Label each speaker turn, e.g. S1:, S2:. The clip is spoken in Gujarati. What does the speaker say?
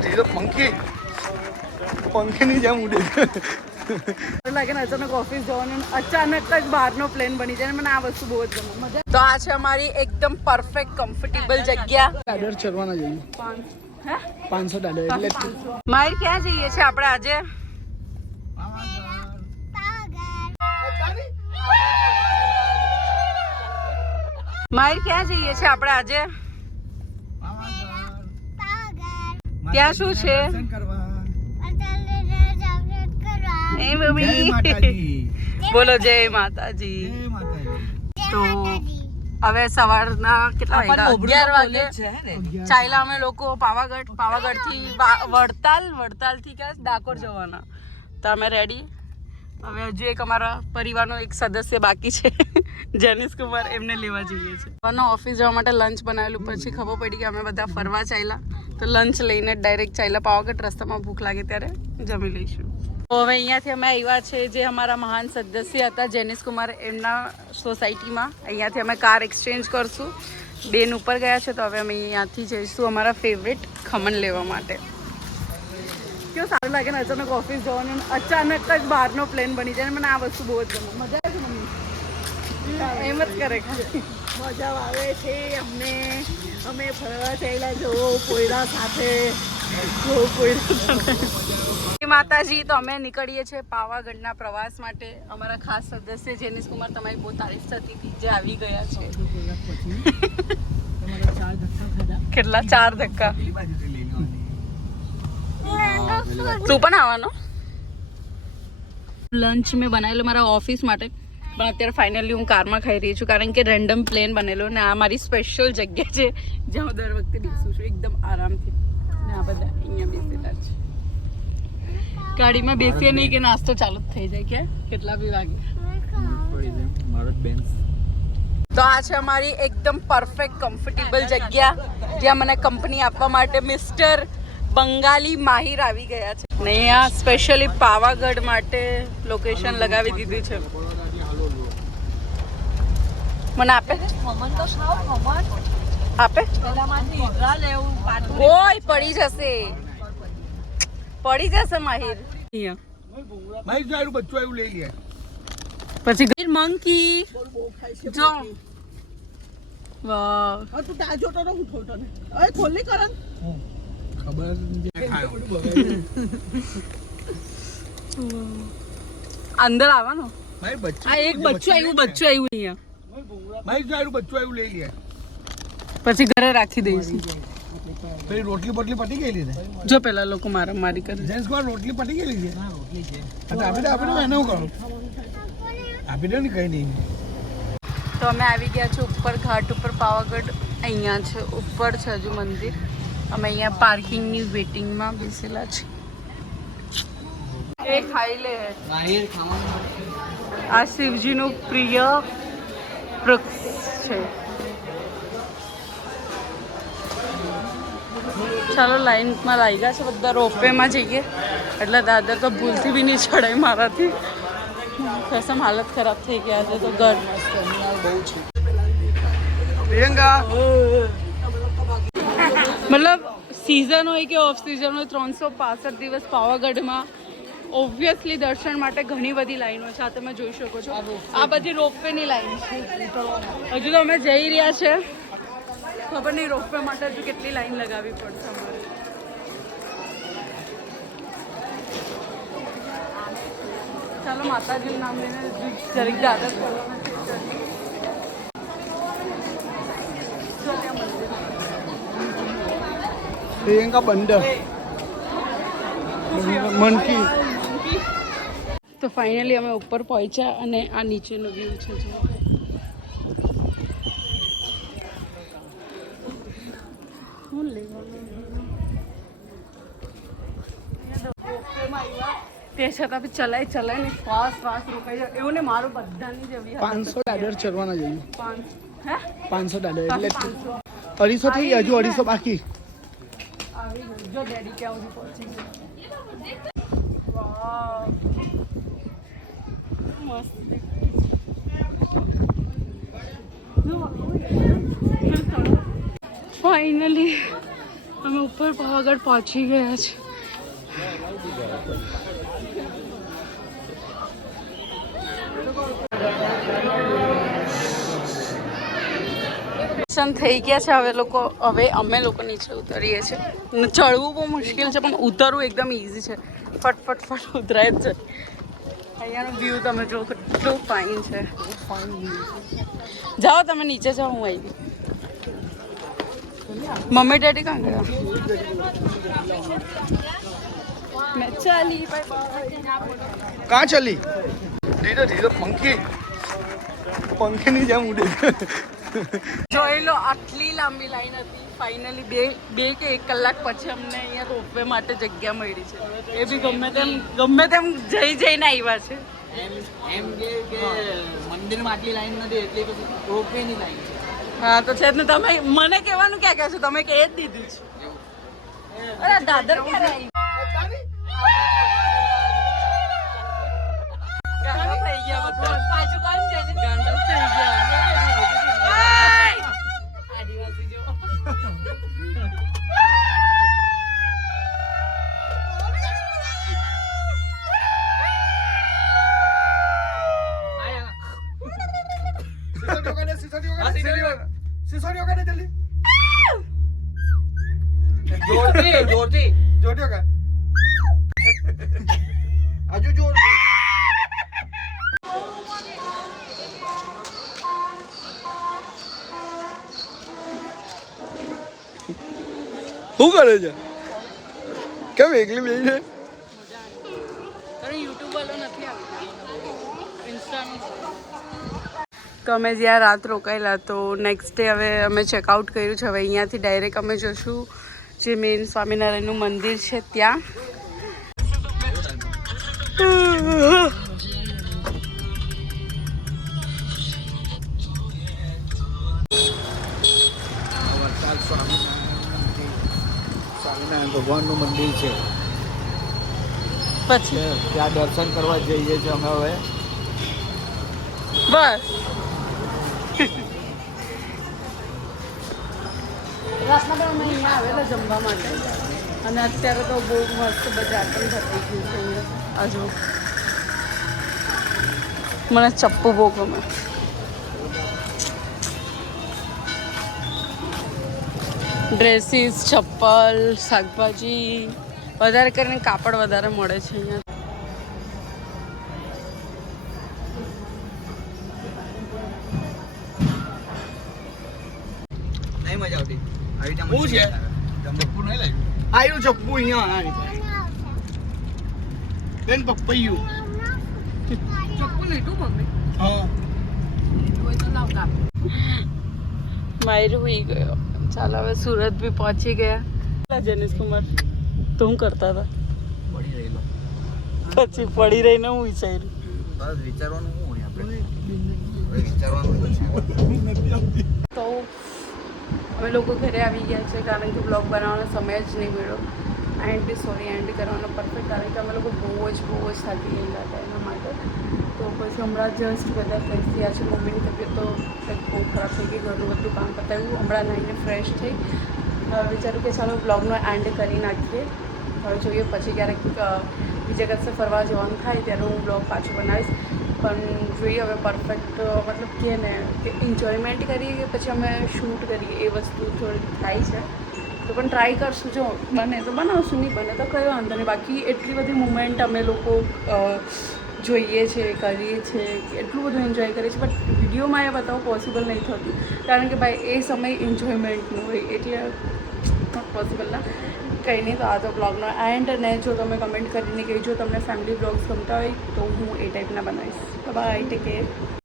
S1: નથી તો પંખી. પંખીની જેમ ઉડે
S2: લાગે ને અચાનક ઓફિસ જવાનું અચાનક જ બહારનો પ્લેન બની જાય મને આ વસ્તુ બહુ જ ગમે. તો આ છે અમારી એકદમ પરફેક્ટ કમ્ફર્ટેબલ જગ્યા.
S1: દાદર ચડવાના જઈએ.
S2: હે?
S1: પાંચસો એટલે
S2: માહિર ક્યાં જઈએ છે આપણે આજે? માહિર ક્યાં જઈએ છે આપણે આજે? ત્યાં શું છે? એ મમ્મી બોલો જય માતાજી. તો હવે સવારના કેટલા વાગ્યા? અગિયાર વાગે ચાઇલા અમે લોકો પાવાગઢ પાવાગઢથી વડતાલ વડતાલથી ક્યાં? ડાકોર જવાના. તો અમે રેડી હવે હજુ એક અમારા પરિવારનો એક સદસ્ય બાકી છે. જેનિસ કુમાર એમને લેવા જઈએ છે સવારના ઓફિસ જવા માટે લંચ બનાવેલું. પછી ખબર પડી કે અમે બધા ફરવા ચાલ્યા. તો લંચ લઈને ડાયરેક્ટ ચાલ્યા. પાવાગઢ રસ્તામાં ભૂખ લાગે ત્યારે જમી લઈશું. તો હવે અહીંયાથી અમે આવ્યા છે જે અમારા મહાન સદસ્ય હતા, જેનિસ કુમાર એમના સોસાયટીમાં. અહીંયાથી અમે કાર એક્સચેન્જ કરશું. બેન ઉપર ગયા છે, તો હવે અમે અહીંયાથી જઈશું અમારા ફેવરેટ ખમણ લેવા માટે. કેવું સારું લાગે ને અચાનક ઓફિસ જવાનું અચાનક જ બહારનો પ્લેન બની જાય મને આ વસ્તુ બહુ જ ગમે. મજા આવે છે મમ્મી એમ જ કરે મજા આવે છે અમને. અમે ફરવા થયેલા જોવો કોયડા સાથે. જો કોયડા સાથે. માતાજી તો અમે નીકળીએ છીએ પાવાગઢના પ્રવાસ માટે. અમારા ખાસ સદસ્ય જેનિસ કુમાર તમારી બહુ તારીફ થતી હતી જે આવી ગયા છે. કેટલા ચાર ધક્કા? તું પણ આવવાનો? લંચ મેં બનાવેલો મારા ઓફિસ માટે. પણ અત્યારે ફાઇનલી હું કારમાં ખાઈ રહી છું, કારણ કે રેન્ડમ પ્લેન બનેલો ને આ મારી સ્પેશિયલ જગ્યા છે, જ્યાં હું દર વખતે બેસું છું, એકદમ આરામથી. ને આ બધા અહીંયા બેસેલા છે. ગાડીમાં બેસીએ નહીં કે નાસ્તો ચાલુ થઈ જાય, કે કેટલા બી વાગે. તો આ છે અમારી એકદમ પરફેક્ટ કમ્ફર્ટેબલ જગ્યા, જ્યાં મને કંપની આપવા માટે મિસ્ટર બંગાળી માહિર આવી ગયા છે. ને અહીંયા સ્પેશિયલી પાવાગઢ માટે લોકેશન લગાવી દીધું છે. મને આપે. આપે? ઓય પડી જશે. પડી જશે માહિર. અહીંયા.
S1: જો આનું બચ્ચું આવ્યું લઈ લે.
S2: પછી ગઈ મંકી. જો. વાહ.
S3: તું ત્યાં જોતો તો હું ખોલતો ને અરે ખોલી કરન
S1: ખબર
S2: અંદર આવવાનો.
S1: ભાઈ બચ્ચું
S2: આ એક બચ્ચું આવ્યું બચ્ચું આવ્યું અહીંયા.
S1: ભાઈ જો બચ્ચું આવ્યું લઈ લે.
S2: પછી ઘરે રાખી દઈશું.
S1: પેલી રોટલી બોટલી પટી ગયેલી ને
S2: જો પેલા લોકો મારા મારી કરે.
S1: જેન્ટ્સ કો રોટલી પટી ગયેલી છે? હા આપી દે આપી દે એને હું કરું આપી દે ને કંઈ નહીં.
S2: તો અમે આવી ગયા છે ઉપર ઘાટ ઉપર પાવાગઢ. અહીંયા છે ઉપર છે હજુ મંદિર. અમે અહીંયા પાર્કિંગની વેટિંગમાં બેસેલા છે એ ખાઈ લે. આ શિવજીનું પ્રિય વૃક્ષ છે. ચાલો લાઈનમાં ગયા છે બધા. રોપવેમાં જઈએ. એટલે દાદા તો ભૂલથી બી નહીં ચડાય મારાથી. કસમ હાલત ખરાબ થઈ ગયા છે તો ઘર
S1: પ્રિયંકા.
S2: મતલબ સિઝન હોય કે ઓફ સિઝન હોય ત્રણસો પાસઠ દિવસ પાવાગઢમાં ઓબ્વિયસલી દર્શન માટે ઘણી બધી લાઈનો છે. આ તમે જોઈ શકો છો. આ બધી રોપવેની લાઈન છે. હજુ તો અમે જઈ રહ્યા છે. ખબર નહીં રોપવે માટે હજુ કેટલી લાઈન લગાવવી પડશે અમારે. ચાલો માતાજીનું નામ લઈને જરીક દાદા પ્રિયંકા. જો ત્યાં મંદિર છે.
S1: પ્રિયંકા બંદર મનકી
S2: તો ફાઇનલી અમે ઉપર પહોંચ્યા અને આ નીચેનો વ્યૂ છે જો. લેવાનું? તે છતાં બી ચલાય ચલાય ને શ્વાસ શ્વાસ રોકાઈ જાય. એવું ને મારું બધાની જેવી
S1: પાંચસો દાદર ચડવાના જઈએ. પાંચસો દાદર એટલે અઢીસો થઈ ગયા હજુ અઢીસો બાકી.
S2: આવી જો ડેડી ક્યાં સુધી પહોંચી ગયું વાવ ફાઇનલી અમે ઉપર પાવાગઢ પહોંચી ગયા છે. થઈ ગયા છે. હવે લોકો, હવે અમે લોકો નીચે ઉતરીએ છીએ. ચડવું બહુ મુશ્કેલ છે, પણ ઉતરવું એકદમ ઇઝી છે. ફટફટ ફટ ફટ ઉતરાય જ છે. વ્યૂ તમે જો કેટલો ફાઇન છે. જાઓ તમે નીચે જાઓ હું આવી મમ્મી ડેડી કાં ગયા? કાં ચાલી?
S1: ધીરે પંખી. પંખીની જેમ ઉડે
S2: જોઈ લો આટલી લાંબી લાઈન હતી. ફાઇનલી બે બે કે એક કલાક પછી અમને અહીંયા રોપવે માટે જગ્યા મળી છે. એ બી ગમે તેમ ગમે તેમ જઈ જઈને આવ્યા છે.
S4: એમ એમ કે કે મંદિરમાં આટલી લાઈન નથી એટલે પછી રોપવેની લાઈન છે.
S2: હા તો છે જ ને તમે મને કહેવાનું ક્યાં કહેશો? તમે કહી જ દીધું છે. અરે દાદર ક્યારે આવી? થઈ ગયા બધા. પાછું કોણ છે
S1: सिसोरियो का जल्दी
S4: જોરથી જોરથી
S1: जोटियो का आजू जोर શું કરે છે કેમ એકલી બેસી છે
S2: અરે યુટ્યુબ વાળો નથી આવી ઇન્સ્ટાનું તો અમે જ્યાં રાત રોકાયેલા તો નેક્સ્ટ ડે હવે અમે ચેકઆઉટ કર્યું છે. હવે અહીંયાથી ડાયરેક્ટ અમે જશું. જે મેન સ્વામિનારાયણનું મંદિર છે ત્યાં.
S1: સ્વામિનારાયણ ભગવાનનું મંદિર છે.
S2: પછી?
S1: ત્યાં દર્શન કરવા જઈએ છીએ અમે હવે.
S2: બસ. રાતના પણ અમે અહીંયા આવેલા જમવા માટે. અને અત્યારે તો બહુ મસ્ત બજાર પણ થતી ગયું છે હજુ મને ચપ્પુ બહુ ગમે. ડ્રેસીસ, ચપ્પલ, શાકભાજી. વધારે કરીને કાપડ વધારે મળે છે અહીંયા.
S4: નહીં મજા આવતી.
S1: શું છે?
S4: ચપ્પુ નહીં લાગ્યું
S1: આવ્યું ચપ્પુ અહીંયા બેન પપૈયું.
S2: ચપ્પુ લીધું મમ્મી?
S1: હા.
S2: માયરું હોઈ ગયો. ચાલો હવે સુરત બી પહોંચી ગયા. જનીશ કુમાર તો હું કરતા હતા? પછી પડી રહીને હું વિચાર્યું?
S4: બસ વિચારવાનું વિચારવાનું
S2: અમે લોકો ઘરે આવી ગયા છે કારણ કે બ્લોગ બનાવવાનો સમય જ નહીં મળ્યો. એન્ડ સોરી એન્ડ કરવાનો પરફેક્ટ કારણ કે અમે લોકો બહુ જ બહુ જ થાકી ગયેલા હતા એના માટે. તો પછી હમણાં જસ્ટ બધા ફ્રેશ થયા છે, મમ્મીની તબિયત તો બહુ ખરાબ થઈ ગઈ, ઘરનું બધું કામ પતાવ્યું હમણાં નાહીને ફ્રેશ થઈ. હવે વિચાર્યું કે ચાલો બ્લોગનો એન્ડ કરી નાખીએ. હવે જોઈએ પછી ક્યારેક બીજે કશે ફરવા જવાનું થાય, ત્યારે હું બ્લોગ પાછું બનાવીશ. પણ જોઈએ હવે પરફેક્ટ મતલબ કે ને, કે એન્જોયમેન્ટ કરીએ કે પછી અમે શૂટ કરીએ, એ વસ્તુ થોડી થાય છે. તો પણ ટ્રાય કરશું, જો બને તો બનાવશું, નહીં બને તો કયો વાંધો નહીં. બાકી એટલી બધી મુમેન્ટ અમે લોકો જોઈએ છે, કરીએ છીએ એટલું બધું એન્જોય કરીએ છીએ. બટ વિડીયોમાં એ બતાવવું પોસિબલ નહીં થતું. કારણ કે ભાઈ, એ સમય એન્જોયમેન્ટનું હોય, એટલે પોસિબલ ના. કંઈ નહીં, તો આ તો બ્લોગનો એન્ડ ને જો તમે કમેન્ટ કરીને કહેજો તમને ફેમિલી બ્લોગ્સ ગમતા હોય, તો હું એ ટાઈપના બનાવીશ. Bye take care